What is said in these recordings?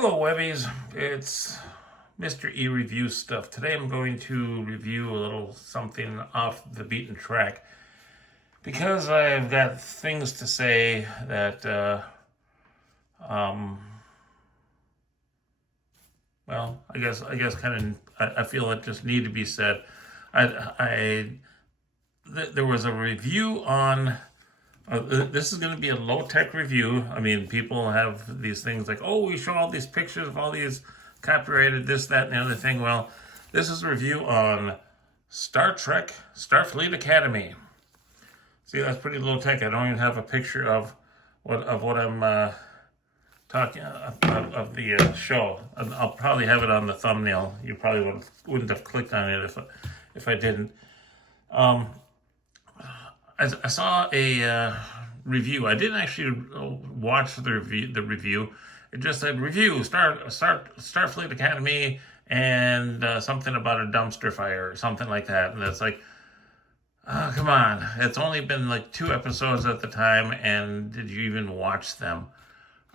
Hello, Webbies. It's Mr. E Review Stuff. Today I'm going to review a little something off the beaten track because I've got things to say that, well, I guess kind of, I feel it just need to be said. There was a review on. This is going to be a low-tech review. I mean, people have these things like, oh, we show all these pictures of all these copyrighted this, that, and the other thing. Well, this is a review on Star Trek StarFleet Academy. See, that's pretty low-tech. I don't even have a picture of what I'm talking of the show. I'll probably have it on the thumbnail. You probably wouldn't have clicked on it if I didn't. I saw a review. I didn't actually watch the review. It just said review Starfleet Academy and something about a dumpster fire or something like that. And it's like, oh, come on! It's only been like 2 episodes at the time, and did you even watch them?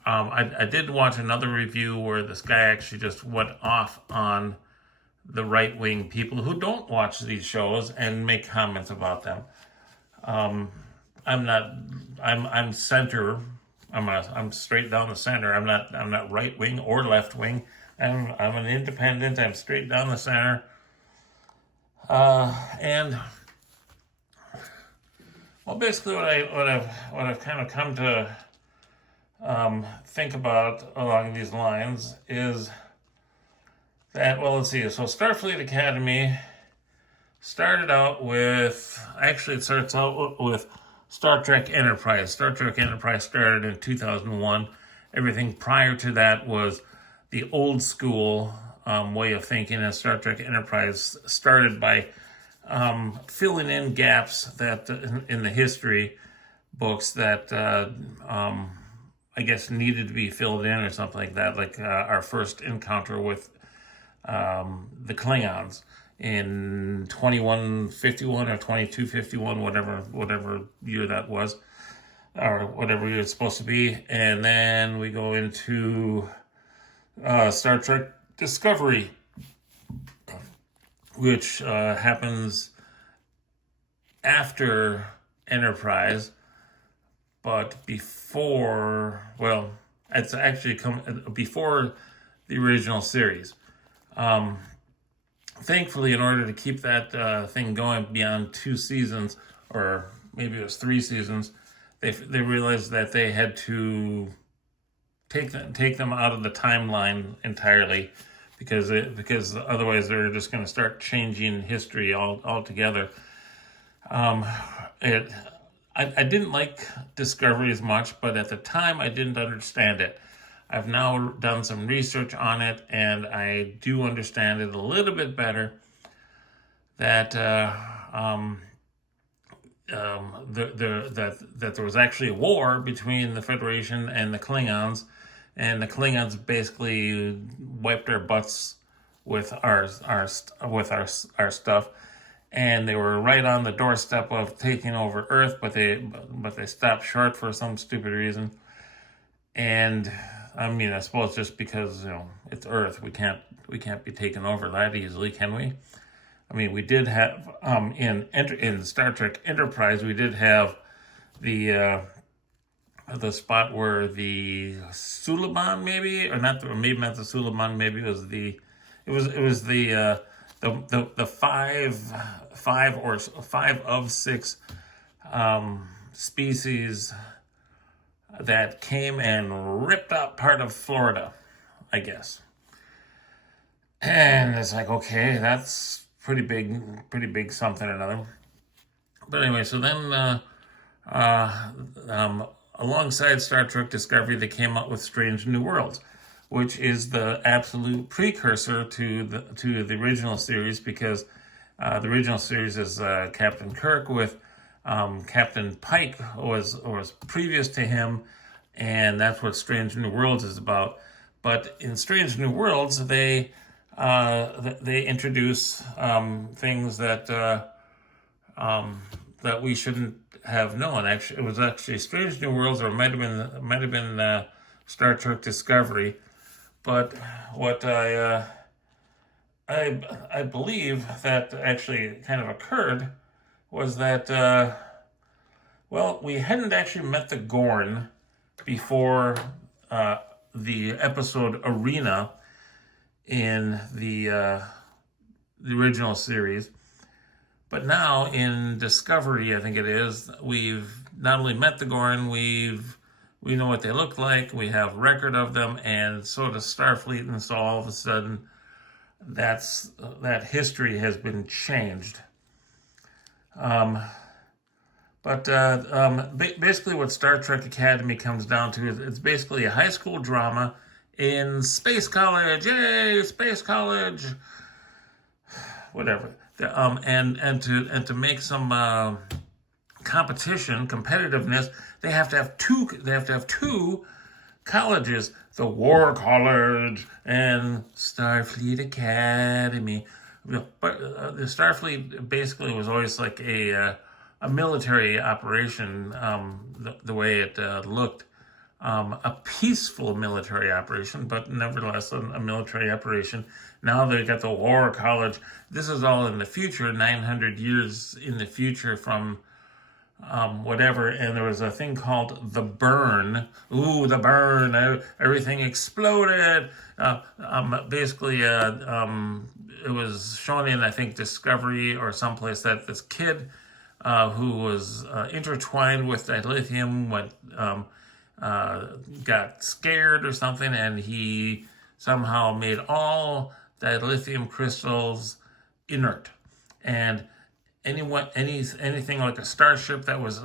I did watch another review where this guy actually just went off on the right-wing people who don't watch these shows and make comments about them. I'm center. I'm straight down the center. I'm not right wing or left wing. I'm an independent. I'm straight down the center. And well, basically what I've kind of come to think about along these lines is that, well, let's see. So Starfleet Academy started out with, actually it starts out with Star Trek Enterprise. Star Trek Enterprise started in 2001. Everything prior to that was the old school way of thinking, and Star Trek Enterprise started by filling in gaps that in the history books that I guess needed to be filled in or something like that, like our first encounter with the Klingons in 2151 or 2251, whatever year that was, or whatever year it's supposed to be. And then we go into Star Trek Discovery, which happens after Enterprise, but before, well, it's actually before the original series. Thankfully, in order to keep that thing going beyond 2 seasons, or maybe it was 3 seasons, they realized that they had to take them out of the timeline entirely, because otherwise they're just going to start changing history altogether. I didn't like Discovery as much, but at the time I didn't understand it. I've now done some research on it, and I do understand it a little bit better. That that there was actually a war between the Federation and the Klingons, and the Klingons basically wiped our butts with our stuff, and they were right on the doorstep of taking over Earth, but they stopped short for some stupid reason. And I mean, I suppose just because, it's Earth, we can't be taken over that easily, can we? I mean, we did have in Star Trek Enterprise, we did have the spot where the Suliban, maybe, or not, or maybe not the Suliban, maybe it was the five of 6 species that came and ripped up part of Florida, I guess. And it's like, okay, that's pretty big something or another. But anyway, so then alongside Star Trek Discovery, they came out with Strange New Worlds, which is the absolute precursor to the original series, because the original series is Captain Kirk with Captain Pike was previous to him, and that's what Strange New Worlds is about. But in Strange New Worlds, they introduce things that we shouldn't have known. Actually, it was actually Strange New Worlds, or it might have been Star Trek Discovery, But what I believe that actually kind of occurred was that well, we hadn't actually met the Gorn before uh, the episode Arena in the original series. But now in Discovery, I think it is, we've not only met the Gorn, we know what they look like, we have record of them, and so does Starfleet, and so all of a sudden that history has been changed. Basically, what Star Trek Academy comes down to is it's basically a high school drama in space college. Yay, space college! Whatever. And to make some competitiveness, they have to have two. They have to have two colleges: the War College and Starfleet Academy. But the Starfleet basically was always like a military operation, the way it looked. A peaceful military operation, but nevertheless a military operation. Now they got the War College. This is all in the future, 900 years in the future from whatever. And there was a thing called the burn. Ooh, the burn. Everything exploded. It was shown in, I think, Discovery or someplace that this kid who was intertwined with dilithium got scared or something, and he somehow made all dilithium crystals inert. And anything like a starship that was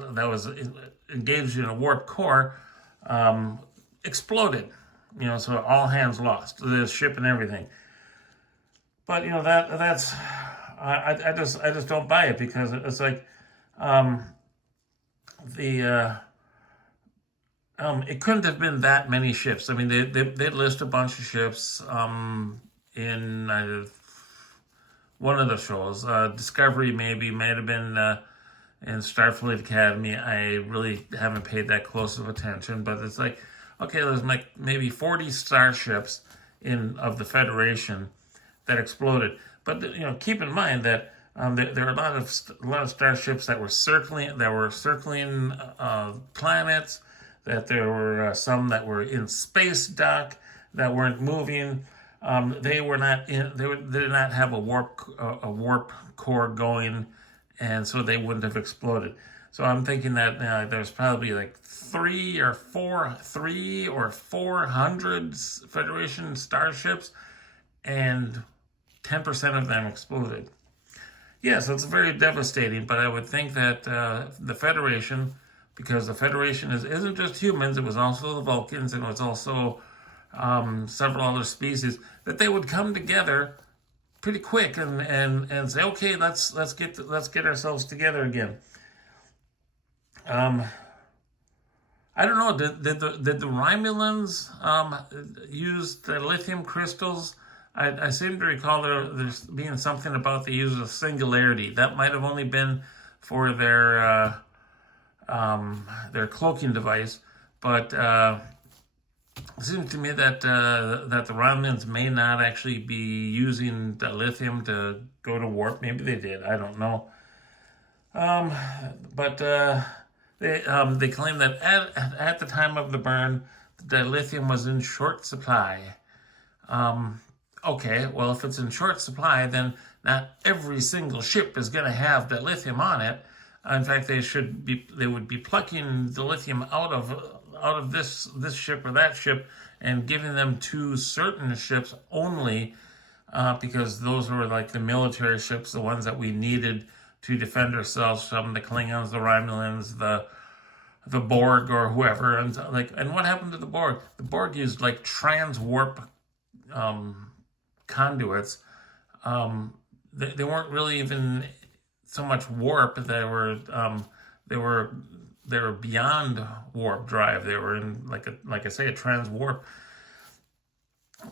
engaged in a warp core exploded. So all hands lost, the ship and everything. But that's I just don't buy it, because it's like it couldn't have been that many ships. I mean, they'd list a bunch of ships in one of the shows. Discovery might have been in Starfleet Academy. I really haven't paid that close of attention, but it's like, okay, there's like maybe 40 starships of the Federation that exploded. But keep in mind that there are a lot of starships that were circling planets. That there were some that were in space dock that weren't moving. They did not have a warp core going, and so they wouldn't have exploded. So I'm thinking that there's probably like 300 or 400 Federation starships, and 10% of them exploded. Yeah, so it's very devastating. But I would think that the Federation, because the Federation isn't just humans, it was also the Vulcans, and it was also several other species, that they would come together pretty quick and say, okay, let's get ourselves together again. I don't know. Did the Romulans use the lithium crystals? I seem to recall there's being something about the use of singularity. That might have only been for their cloaking device, but it seems to me that the Romulans may not actually be using the lithium to go to warp. Maybe they did. I don't know. But they claim that at the time of the burn, the lithium was in short supply. Okay, well, if it's in short supply, then not every single ship is going to have the lithium on it. In fact, they would be plucking the lithium out of this ship or that ship and giving them to certain ships only, because those were like the military ships, the ones that we needed to defend ourselves from the Klingons, the Romulans, the Borg, or whoever. And what happened to the Borg? The Borg used like transwarp conduits. They weren't really even so much warp. They were beyond warp drive. They were in like I say, a transwarp.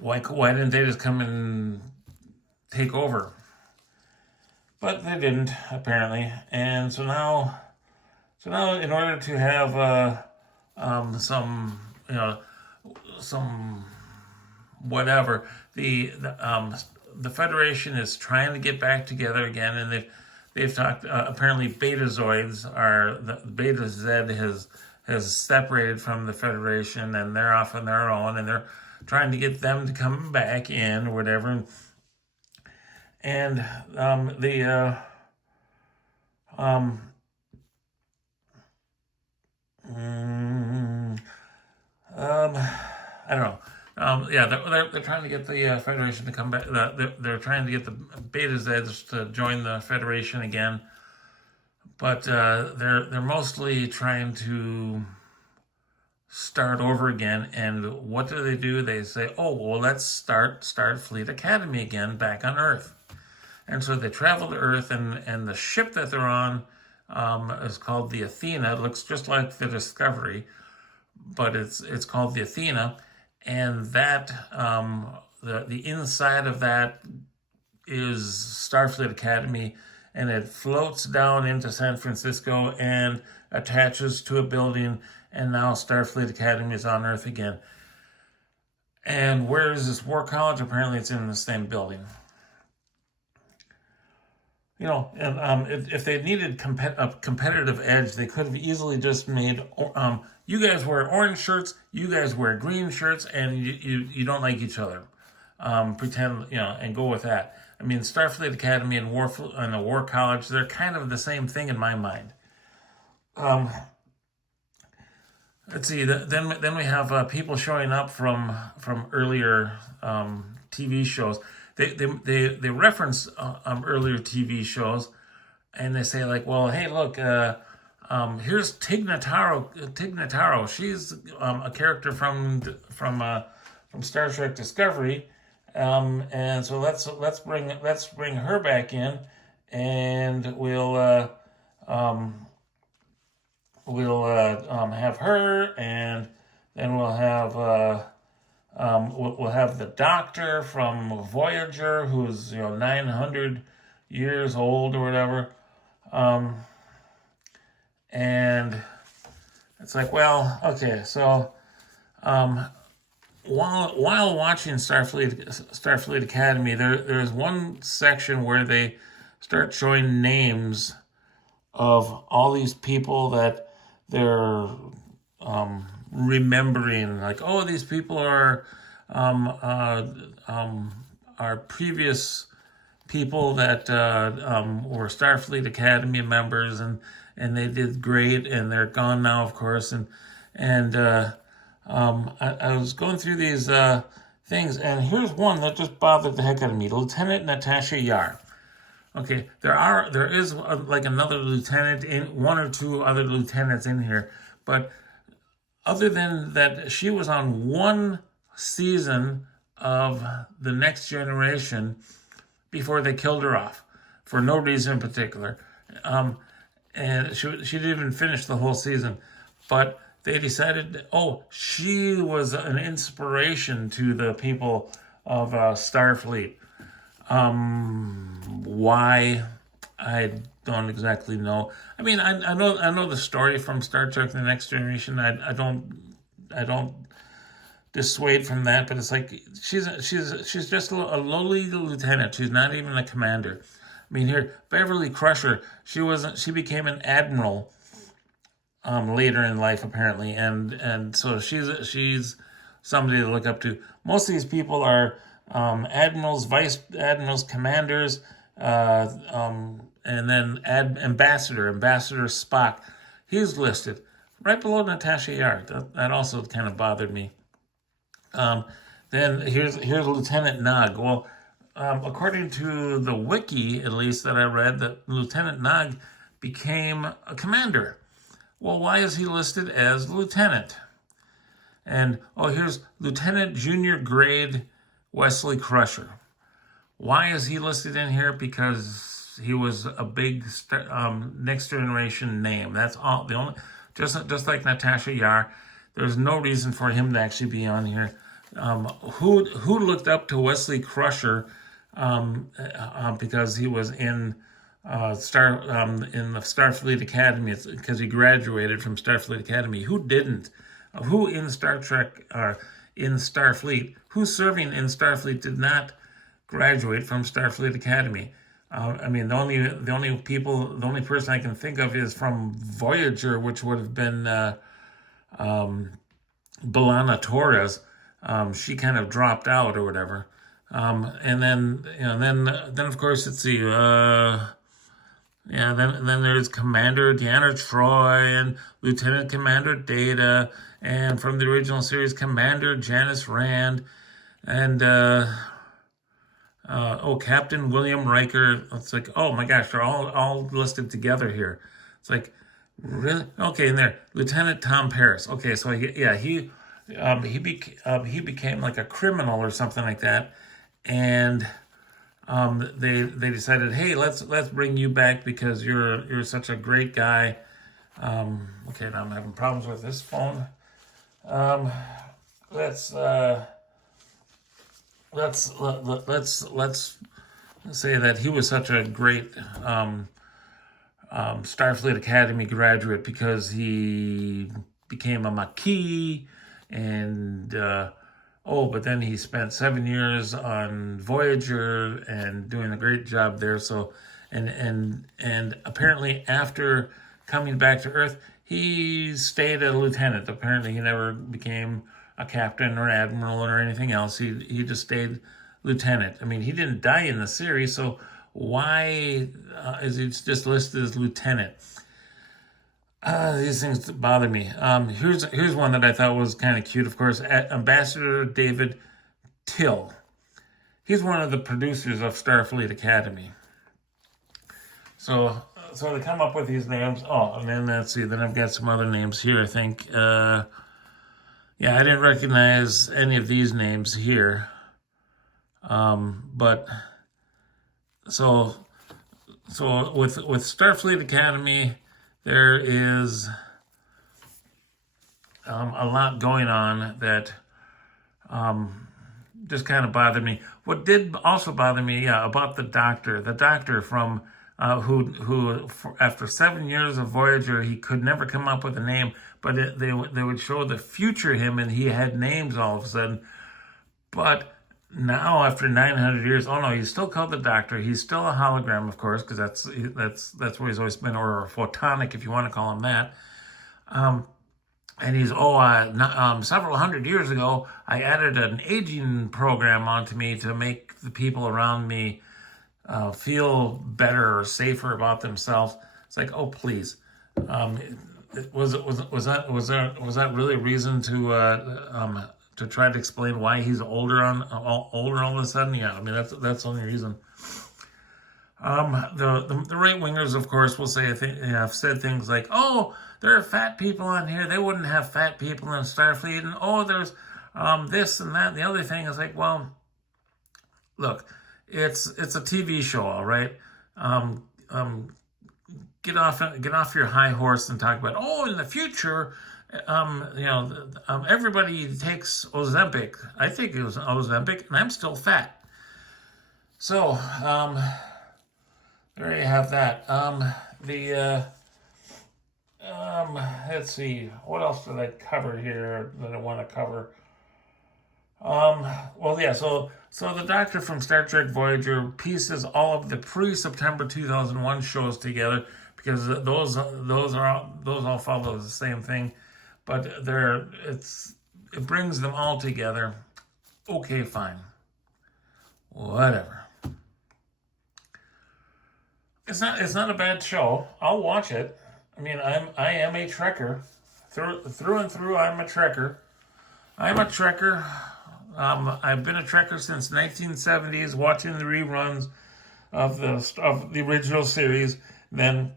Why didn't they just come and take over? But they didn't, apparently. And so now in order to have some whatever. The Federation is trying to get back together again, and they've talked. Apparently, Betazoids are the Beta Z has separated from the Federation, and they're off on their own, and they're trying to get them to come back in or whatever. And I don't know. Yeah, they're trying to get the Federation to come back. They're trying to get the Beta Zeds to join the Federation again, but they're mostly trying to start over again. And what do? They say, "Oh, well, let's start StarFleet Academy again back on Earth." And so they travel to Earth, and the ship that they're on is called the Athena. It looks just like the Discovery, but it's called the Athena. And that the inside of that is Starfleet Academy, and it floats down into San Francisco and attaches to a building, and now Starfleet Academy is on Earth again. And where is this War College? Apparently it's in the same building. You know, and if they needed a competitive edge, they could have easily just made, you guys wear orange shirts, you guys wear green shirts, and you don't like each other. Pretend, and go with that. I mean, Starfleet Academy and the War College, they're kind of the same thing in my mind. Let's see. Then we have people showing up from earlier TV shows. They reference earlier TV shows, and they say like, well, hey, look, here's Tig Notaro. She's a character from Star Trek Discovery, and so let's bring her back in, and we'll have her, and then we'll have the Doctor from Voyager, who's 900 years old or whatever, and it's like, well, okay, so while watching Starfleet Academy, there's one section where they start showing names of all these people that they're remembering, like, oh, these people are previous people that were Starfleet Academy members, and they did great, and they're gone now, of course. And I was going through these things, and here's one that just bothered the heck out of me: Lieutenant Natasha Yar. Okay, there is like another lieutenant, one or two other lieutenants in here, but other than that, she was on one season of The Next Generation before they killed her off for no reason in particular, and she didn't even finish the whole season, but they decided, oh, she was an inspiration to the people of Starfleet. Why? I don't exactly know. I mean, I know the story from Star Trek: The Next Generation. I don't dissuade from that, but it's like she's just a lowly lieutenant. She's not even a commander. I mean, here, Beverly Crusher, she became an admiral later in life, apparently, and so she's somebody to look up to. Most of these people are admirals, vice admirals, commanders, and then Ambassador Spock. He's listed right below Natasha Yar. That also kind of bothered me. Then here's Lieutenant Nog. Well, according to the wiki, at least that I read, that Lieutenant Nog became a commander. Well, why is he listed as lieutenant? And here's Lieutenant Junior Grade Wesley Crusher. Why is he listed in here? Because he was a big Next Generation name. That's all. The only, just like Natasha Yar, there's no reason for him to actually be on here. Who looked up to Wesley Crusher because he was in the Starfleet Academy, because he graduated from Starfleet Academy? Who didn't? Who in Star Trek in Starfleet. Who's serving in Starfleet did not graduate from Starfleet Academy. I mean, the only person I can think of is from Voyager, which would have been Belana Torres. She kind of dropped out or whatever. And then, then of course, let's see. Then there's Commander Deanna Troy and Lieutenant Commander Data, and from the original series, Commander Janice Rand, and Captain William Riker. It's like, oh my gosh, they're all listed together here. It's like, really? Okay, and there, Lieutenant Tom Paris. Okay, so he became like a criminal or something like that, and they decided, hey, let's bring you back because you're such a great guy. Okay, now I'm having problems with this phone. Let's say that he was such a great Starfleet Academy graduate because he became a Maquis, and but then he spent 7 years on Voyager and doing a great job there. So, and apparently after coming back to Earth, he stayed a lieutenant. Apparently, he never became a captain or admiral or anything else. He just stayed lieutenant. I mean, he didn't die in the series, so why is he just listed as lieutenant? These things bother me. Here's one that I thought was kind of cute. Of course, Ambassador David Till. He's one of the producers of Starfleet Academy. So they come up with these names. Oh, and then let's see. Then I've got some other names here. I think. I didn't recognize any of these names here. But so with Starfleet Academy, there is a lot going on that just kind of bothered me. What did also bother me, about the doctor from who after 7 years of Voyager, he could never come up with a name, but they would show the future him, and he had names all of a sudden. But now, after 900 years, oh no, he's still called the Doctor. He's still a hologram, of course, because that's where he's always been, or a photonic, if you want to call him that. And he's several hundred years ago, I added an aging program onto me to make the people around me feel better or safer about themselves. It's like, oh please, was that really a reason to try to explain why he's older all of a sudden? Yeah, I mean that's the only reason. The right wingers, of course, will say have said things like, "Oh, there are fat people on here. They wouldn't have fat people in Starfleet," and oh, there's this and that and the other thing. Is like, well, look, it's a TV show, all right. Get off your high horse and talk about, oh, in the future. Everybody takes Ozempic. I think it was Ozempic, and I'm still fat. So, there you have that. Let's see, what else did I cover here that I want to cover? So the Doctor from Star Trek Voyager pieces all of the pre-September 2001 shows together because those all follow the same thing. But it brings them all together. Okay, fine. Whatever. It's not a bad show. I'll watch it. I mean, I am a Trekker. Through and through, I'm a Trekker. I'm a Trekker. I've been a Trekker since 1970s, watching the reruns of the original series, then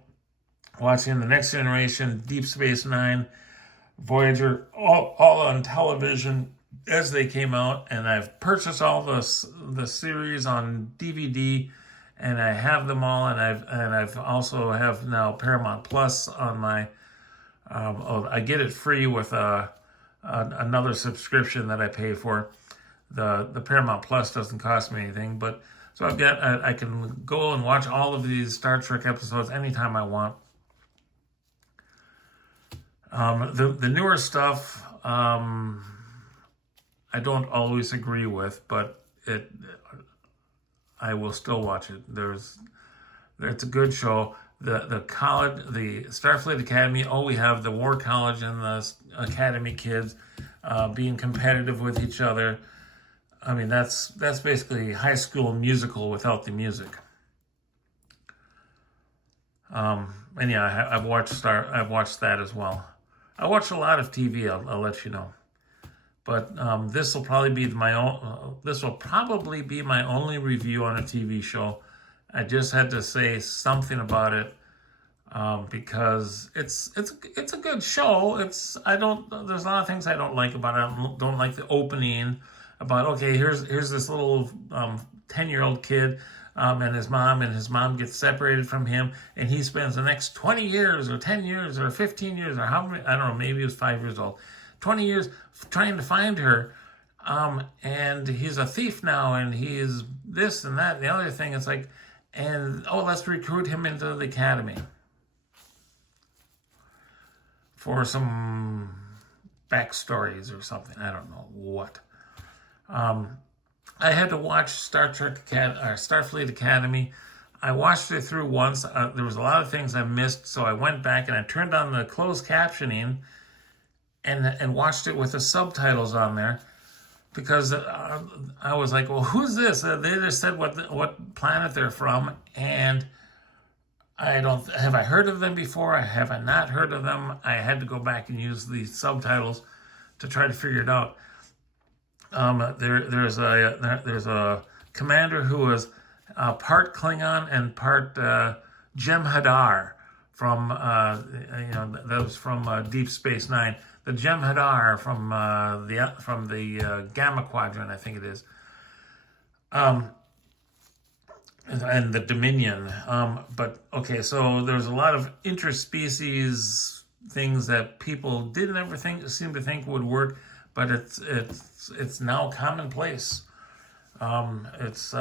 watching the Next Generation, Deep Space Nine, Voyager, all on television as they came out, and I've purchased all the series on DVD, and I have them all, and I've also have now Paramount Plus on my. I get it free with another subscription that I pay for. The Paramount Plus doesn't cost me anything, but so I can go and watch all of these Star Trek episodes anytime I want. The newer stuff, I I don't always agree with, but I will still watch it. It's a good show. The college, the StarFleet Academy. Oh, we have the War College and the Academy kids being competitive with each other. I mean, that's basically High School Musical without the music. And yeah, I've watched that as well. I watch a lot of TV. I'll let you know. But this will probably be my only review on a TV show. I just had to say something about it because it's a good show. There's a lot of things I don't like about it. I don't like the opening about, okay, here's this little 10-year-old kid and his mom gets separated from him, and he spends the next 20 years or 10 years or 15 years or how many, I don't know, maybe he was 5 years old, 20 years trying to find her, and he's a thief now, and he's this and that and the other thing. It's like, and let's recruit him into the academy for some backstories or something. I don't know what. I had to watch Starfleet Academy. I watched it through once. There was a lot of things I missed, so I went back and I turned on the closed captioning and watched it with the subtitles on there, because I was like, well, who's this? They just said what planet they're from, and have I heard of them before? Have I not heard of them? I had to go back and use the subtitles to try to figure it out. There's a commander who was part Klingon and part Jem'Hadar from that was from Deep Space Nine. The Jem'Hadar from the Gamma Quadrant, I think it is, and the Dominion. But okay, so there's a lot of interspecies things that people didn't ever seem to think would work, but it's now commonplace. Humans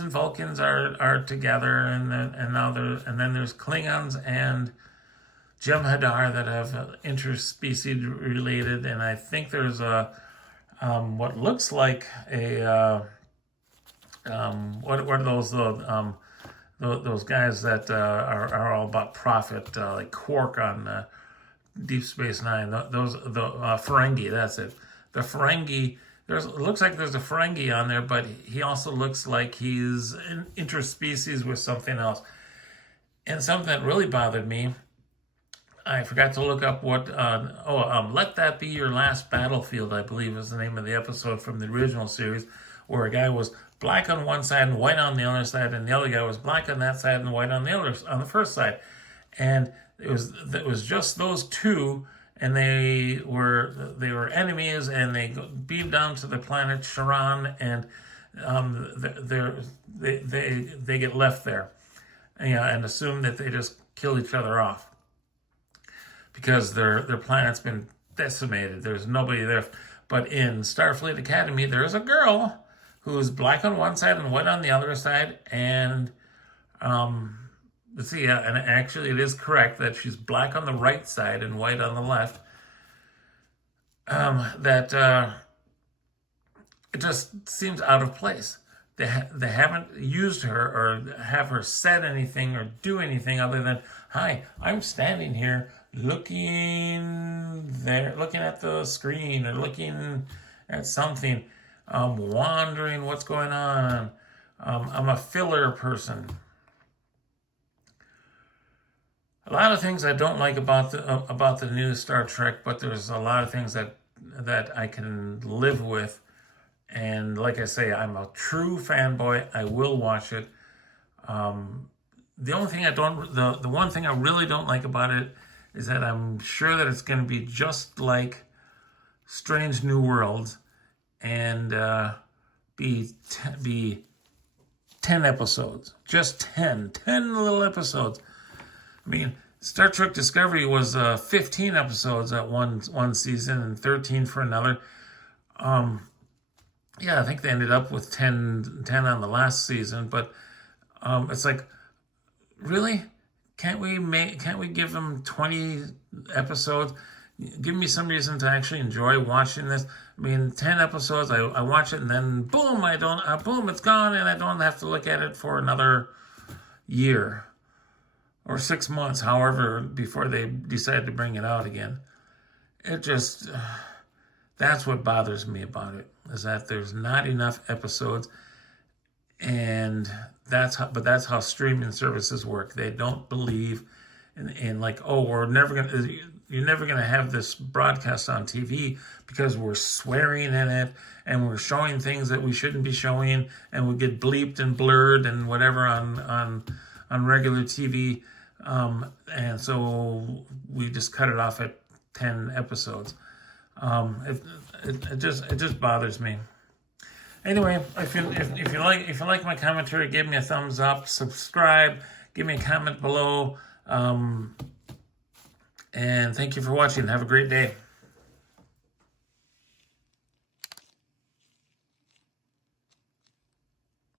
and Vulcans are together, and then there's Klingons and Jem'Hadar that have interspecies related, and I think there's a what looks like a what are those guys that are all about profit, like Quark on Deep Space Nine. The Ferengi, that's it. The Ferengi. It looks like there's a Ferengi on there, but he also looks like he's interspecies with something else. And something that really bothered me, I forgot to look up what. Let That Be Your Last Battlefield, I believe is the name of the episode from the original series, where a guy was black on one side and white on the other side, and the other guy was black on that side and white on the first side, and it was just those two, and they were enemies, and they beamed down to the planet Charon, and they get left there, and assume that they just kill each other off because their planet's been decimated. There's nobody there. But in Starfleet Academy, there is a girl who's black on one side and white on the other side, and let's see, and actually it is correct that she's black on the right side and white on the left. It just seems out of place. They haven't used her or have her said anything or do anything other than, hi, I'm standing here looking at the screen or looking at something, wondering what's going on. I'm a filler person. A lot of things I don't like about the new Star Trek, but there's a lot of things that I can live with. And like I say, I'm a true fanboy. I will watch it. The only thing the one thing I really don't like about it is that I'm sure that it's going to be just like Strange New Worlds and be 10 episodes, just 10 little episodes. I mean, Star Trek Discovery was 15 episodes at one season and 13 for another. Yeah, I think they ended up with 10 on the last season, but it's like, really? Can't we give them 20 episodes? Give me some reason to actually enjoy watching this. I mean, 10 episodes, I watch it and then boom, boom, it's gone, and I don't have to look at it for another year or 6 months, however, before they decide to bring it out again. It just, that's what bothers me about it, is that there's not enough episodes, and that's how streaming services work. They don't believe in like, oh, you're never gonna have this broadcast on TV because we're swearing in it and we're showing things that we shouldn't be showing, and we get bleeped and blurred and whatever on regular TV, and so we just cut it off at 10 episodes. It just bothers me. Anyway, if you like my commentary, give me a thumbs up, subscribe, give me a comment below, and thank you for watching. Have a great day.